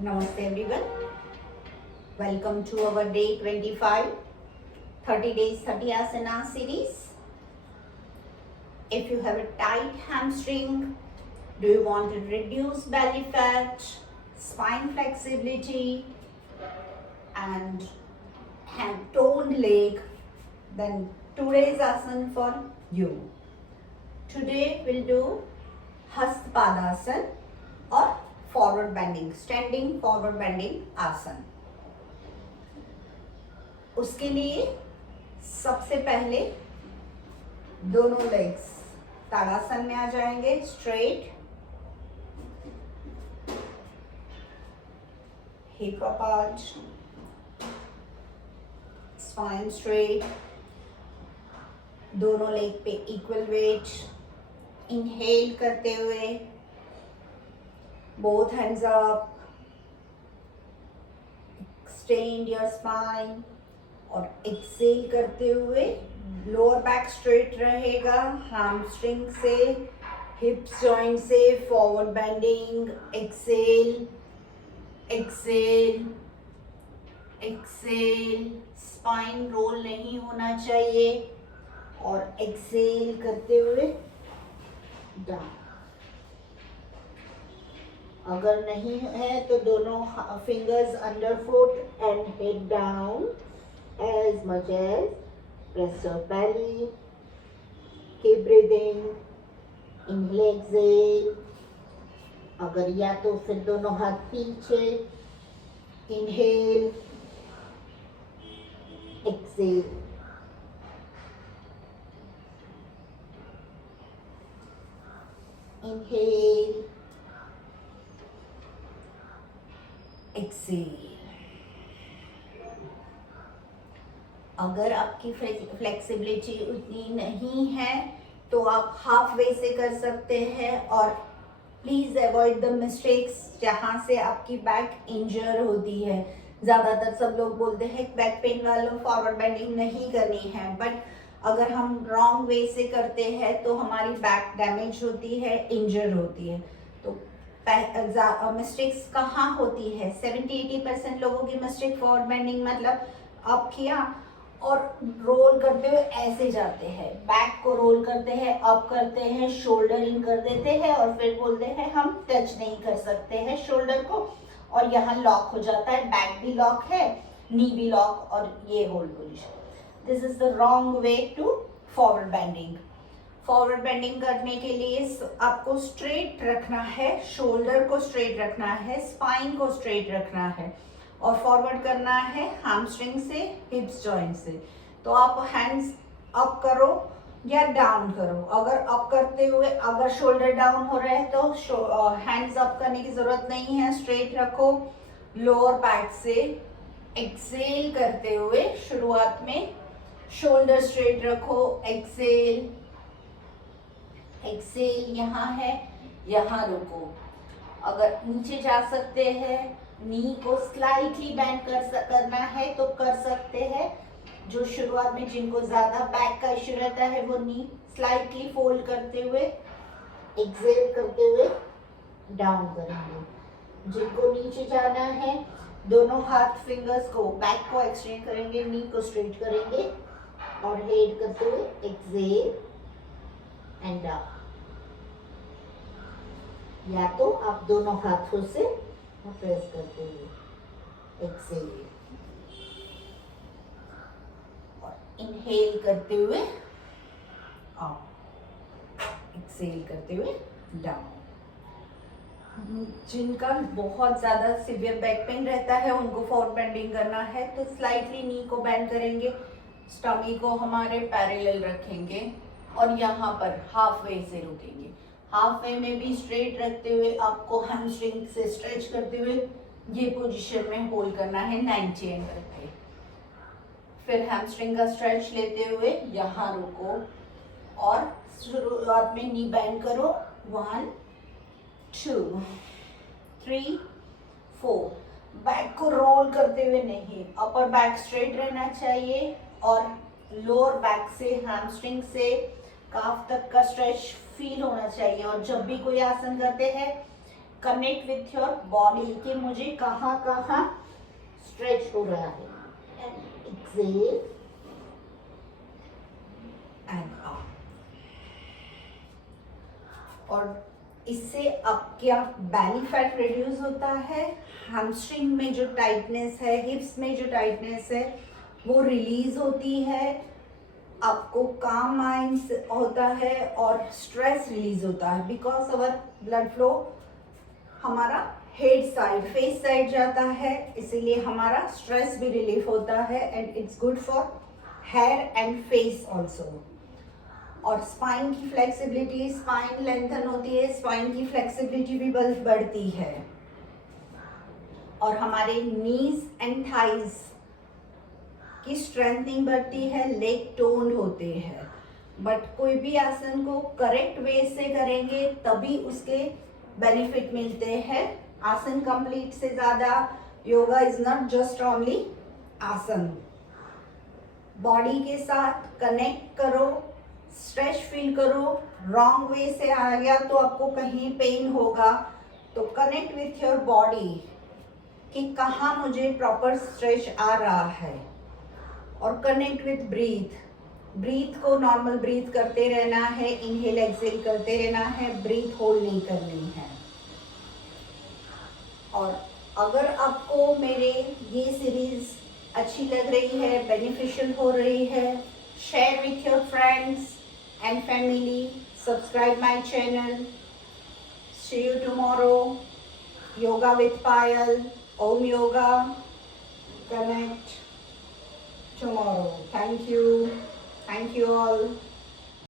Namaste everyone. Welcome to our day 25, 30 days 30 asana series. If you have a tight hamstring, do you want to reduce belly fat, spine flexibility and have toned leg, then today's asana for you. Today we'll do Hastpadasana or forward bending, standing forward bending आसन. उसके लिए सबसे पहले दोनों legs ताड़ासन में आ जाएंगे, straight, hip apart, spine straight, दोनों लेग पे इक्वल वेट. इनहेल करते हुए both hands up, extend your spine और एक्सेल करते हुए लोअर बैक स्ट्रेट रहेगा, हैमस्ट्रिंग से हिप्स जॉइंट से forward bending. Exhale exhale exhale, spine roll नहीं होना चाहिए और एक्सेल करते हुए डाउन. अगर नहीं है तो दोनों fingers under foot and head down as much as press your belly. Keep breathing. Inhale, exhale. अगर या तो फिर दोनों हाथ पीछे. Inhale, exhale. Inhale, exhale. अगर आपकी फ्लेक्सिबिलिटी उतनी नहीं है तो आप हाफ वे से कर सकते हैं और प्लीज़ अवॉइड द मिस्टेक्स जहाँ से आपकी बैक इंजर होती है. ज़्यादातर सब लोग बोलते हैं बैक पेन वालों फॉरवर्ड बेंडिंग नहीं करनी है, बट अगर हम रॉन्ग वे से करते हैं तो हमारी बैक डैमेज होती है, इंजर होती है. तो मिस्टेक्स कहाँ होती है? 70-80% लोगों की मिस्टेक फॉरवर्ड बेंडिंग मतलब आप किया और रोल करते हुए ऐसे जाते हैं, बैक को रोल करते हैं, अप करते हैं, शोल्डर इन कर देते हैं और फिर बोलते हैं हम टच नहीं कर सकते हैं शोल्डर को और यहाँ लॉक हो जाता है, बैक भी लॉक है, नी भी लॉक और ये hold position. This is the wrong way to forward bending. Forward bending करने के लिए आपको स्ट्रेट रखना है, शोल्डर को स्ट्रेट रखना है, स्पाइन को स्ट्रेट रखना है और फॉरवर्ड करना है हैमस्ट्रिंग से, हिप्स जॉइंट से. तो आप हैंड्स अप करो या डाउन करो. अगर अप करते हुए अगर शोल्डर डाउन हो रहा है तो हैंड्स अप करने की जरूरत नहीं है, स्ट्रेट रखो. लोअर बैक से एक्सेल करते हुए शुरुआत में शोल्डर स्ट्रेट रखो. एक्सेल एक्सेल, यहाँ है, यहाँ रुको. अगर नीचे जा सकते हैं, नी को स्लाइटली बेंड करना है तो कर सकते हैं. जो शुरुआत में जिनको ज्यादा बैक का इश्यू रहता है वो नी स्लाइटली फोल्ड करते हुए एक्सेल करते हुए डाउन करेंगे. जिनको नीचे जाना है दोनों हाथ फिंगर्स को बैक को एक्सटेंड करेंगे, नी को स्ट्रेट करेंगे और हेड करते हुए एक्सेल एंड डाउन. या तो आप दोनों हाथों से प्रेस करते हुए एक्सेल और इनहेल करते हुए अप, एक्सेल करते हुए डाउन. जिनका बहुत ज़्यादा सिवियर बैक पेन रहता है उनको फॉरवर्ड बेंडिंग करना है तो स्लाइटली नी को बेंड करेंगे, स्टमी को हमारे पैरेलल रखेंगे और यहाँ पर हाफ वे से रुकेंगे. हाफ वे में भी स्ट्रेट रखते हुए आपको हैमस्ट्रिंग से स्ट्रेच करते हुए ये पोजीशन में होल्ड करना है 90 एंगल पे. फिर हैमस्ट्रिंग का स्ट्रेच लेते हुए यहाँ रुको और शुरुआत में नी बेंड करो. 1 2 3 4. बैक को रोल करते हुए नहीं, अपर बैक स्ट्रेट रहना चाहिए और लोअर बैक से हैमस्ट्रिंग से काफ तक का स्ट्रेच फील होना चाहिए. और जब भी कोई आसन करते हैं कनेक्ट विथ योर बॉडी कि मुझे कहाँ कहाँ स्ट्रेच हो रहा है. And exhale and out. और इससे आपका बैली फैट रिड्यूस होता है, हैमस्ट्रिंग में जो टाइटनेस है, हिप्स में जो टाइटनेस है वो रिलीज होती है, आपको काम माइंड होता है और स्ट्रेस रिलीज होता है. बिकॉज अवर ब्लड फ्लो हमारा हेड साइड, फेस साइड जाता है, इसीलिए हमारा स्ट्रेस भी रिलीफ होता है. And it's good for hair and face also. और स्पाइन की फ्लेक्सिबिलिटी, स्पाइन लेंथन होती है, स्पाइन की फ्लेक्सिबिलिटी भी बढ़ती है. और हमारे नीज एंड थाइज की स्ट्रेंथनिंग बढ़ती है, लेग टोन्ड होते हैं. बट कोई भी आसन को करेक्ट वे से करेंगे तभी उसके बेनिफिट मिलते हैं. आसन कंप्लीट से ज़्यादा yoga is not just only आसन. बॉडी के साथ कनेक्ट करो, स्ट्रेच फील करो. रॉन्ग वे से आ गया तो आपको कहीं पेन होगा, तो कनेक्ट विथ योर बॉडी कि कहाँ मुझे प्रॉपर स्ट्रेच आ रहा है. और कनेक्ट विथ ब्रीथ को नॉर्मल ब्रीथ करते रहना है, इनहेल एक्सेल करते रहना है, ब्रीथ होल्ड नहीं करनी है. और अगर आपको मेरे ये सीरीज अच्छी लग रही है, बेनिफिशियल हो रही है, share with your friends and family, subscribe my channel. See you tomorrow. Yoga with Payal, Om Yoga. Connect tomorrow. Thank you all.